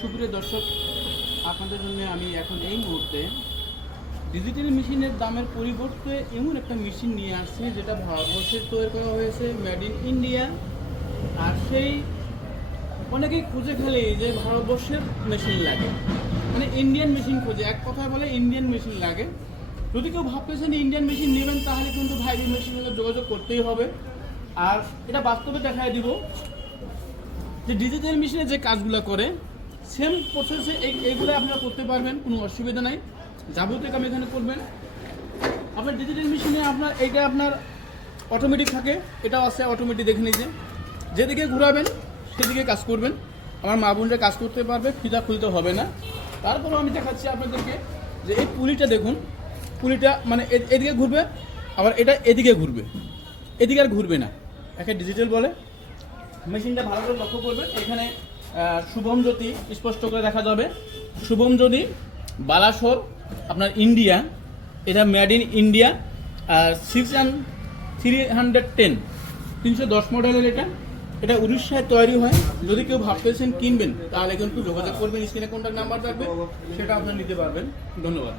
সুপ্রিয় দর্শক, আপনাদের জন্য আমি এখন এই মুহূর্তে ডিজিটাল মেশিনের দামের পরিবর্তে এমন একটা মেশিন নিয়ে আসছি যেটা ভারতবর্ষে তৈরি করা হয়েছে, মেড ইন ইন্ডিয়া। আর সেই অনেকেই খুঁজে ফেলে যে ভারতবর্ষের মেশিন লাগে, মানে ইন্ডিয়ান মেশিন খোঁজে, এক কথায় বলে ইন্ডিয়ান মেশিন লাগে। যদি কেউ ভাবতেছেন ইন্ডিয়ান মেশিন নেবেন তাহলে কিন্তু ভাইবি মেশিনের সঙ্গে যোগাযোগ করতেই হবে। আর এটা বাস্তবে দেখায় দিব যে ডিজিটাল মেশিনে যে কাজগুলো করে সেম প্রসেসে এইগুলো আপনারা করতে পারবেন, কোনো অসুবিধা নাই। যাবতীয় কাম এখানে করবেন। আপনার ডিজিটাল মেশিনে আপনার এইটা আপনার অটোমেটিক থাকে, এটাও আছে অটোমেটিক। দেখে নিয়ে যেদিকে ঘোরাবেন সেদিকে কাজ করবেন। আমার মা বোনরা কাজ করতে পারবে, ফিতা খুলতে হবে না। তারপরেও আমি দেখাচ্ছি আপনাদেরকে যে এই পুলিটা দেখুন, পুলিটা মানে এদিকে ঘুরবে, আবার এটা এদিকে ঘুরবে, এদিকে আর ঘুরবে না, একে ডিজিটাল বলে। মেশিনটা ভালো করে লক্ষ্য করবেন, এখানে শুভম জ্যোতি স্পষ্ট করে দেখা যাবে। শুভম জ্যোতি বালাসোর আপনার ইন্ডিয়া, এটা মেড ইন ইন্ডিয়া। আর 310 মডেলের এটা উড়িষ্যায় তৈরি হয়। যদি কেউ ভাবতেছেন কিনবেন তাহলে কিন্তু যোগাযোগ করবেন, স্ক্রিনে কন্ট্যাক্ট নাম্বার থাকবে, সেটা আপনারা নিতে পারবেন। ধন্যবাদ।